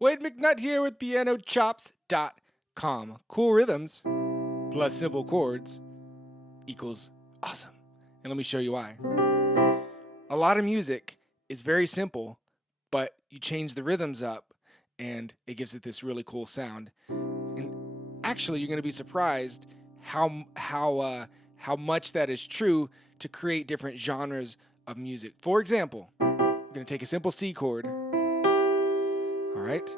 Wade McNutt here with PianoChops.com. Cool rhythms plus simple chords equals awesome. And let me show you why. A lot of music is very simple, but you change the rhythms up and it gives it this really cool sound. And actually, you're going to be surprised how much that is true to create different genres of music. For example, I'm going to take a simple C chord, all right,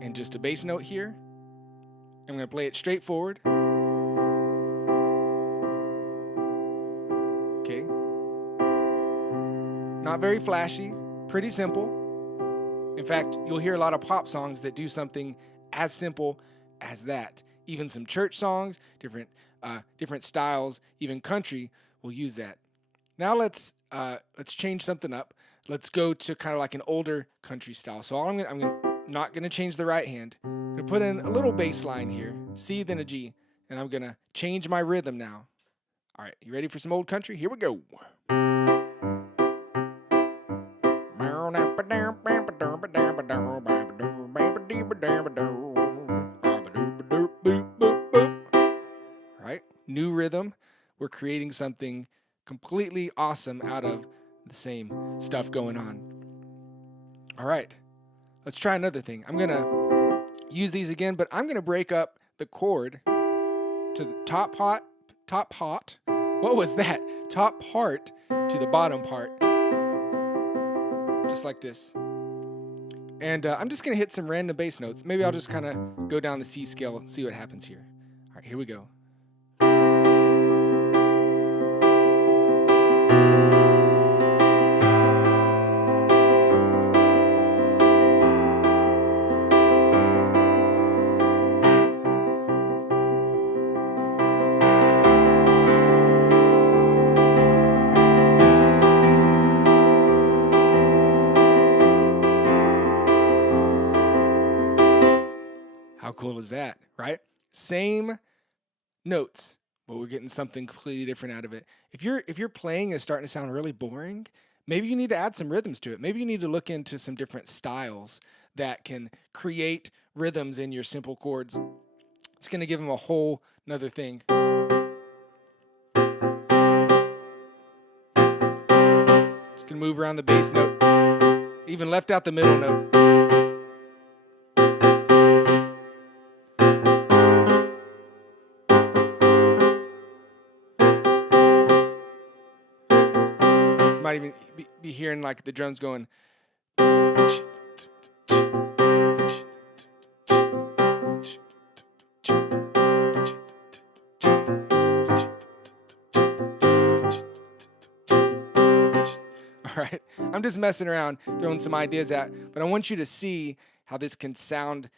and just a bass note here. I'm going to play it straightforward. Okay. Not very flashy, pretty simple. In fact, you'll hear a lot of pop songs that do something as simple as that. Even some church songs, different styles, even country will use that. Now let's change something up. Let's go to kind of like an older country style. So I'm not gonna change the right hand. I'm gonna put in a little bass line here, C then a G, and I'm gonna change my rhythm now. All right, you ready for some old country? Here we go. Right? New rhythm. We're creating something completely awesome out of the same stuff going on. All right. Let's try another thing. I'm going to use these again, but I'm going to break up the chord to the top part. What was that? Top part to the bottom part. Just like this. And I'm just going to hit some random bass notes. Maybe I'll just kind of go down the C scale and see what happens here. All right, here we go. How cool is that, right? Same notes, but we're getting something completely different out of it. If your playing is starting to sound really boring, maybe you need to add some rhythms to it. Maybe you need to look into some different styles that can create rhythms in your simple chords. It's going to give them a whole nother thing. Just going to move around the bass note. Even left out the middle note. Might even be hearing like the drums going. All right, I'm just messing around, throwing some ideas out, but I want you to see how this can sound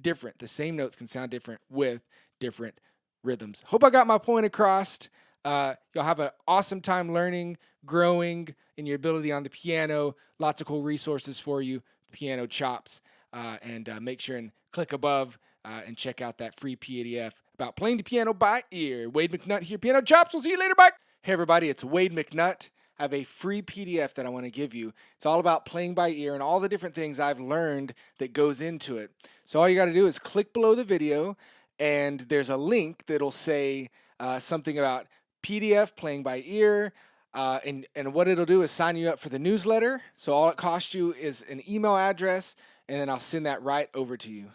different. The same notes can sound different with different rhythms. Hope I got my point across. You'll have an awesome time learning, growing in your ability on the piano. Lots of cool resources for you, Piano Chops. And make sure and click above and check out that free PDF about playing the piano by ear. Wade McNutt here, Piano Chops. We'll see you later. Bye. Hey, everybody, it's Wade McNutt. I have a free PDF that I want to give you. It's all about playing by ear and all the different things I've learned that goes into it. So all you got to do is click below the video, and there's a link that'll say something about PDF playing by ear, and what it'll do is sign you up for the newsletter. So all it costs you is an email address, and then I'll send that right over to you.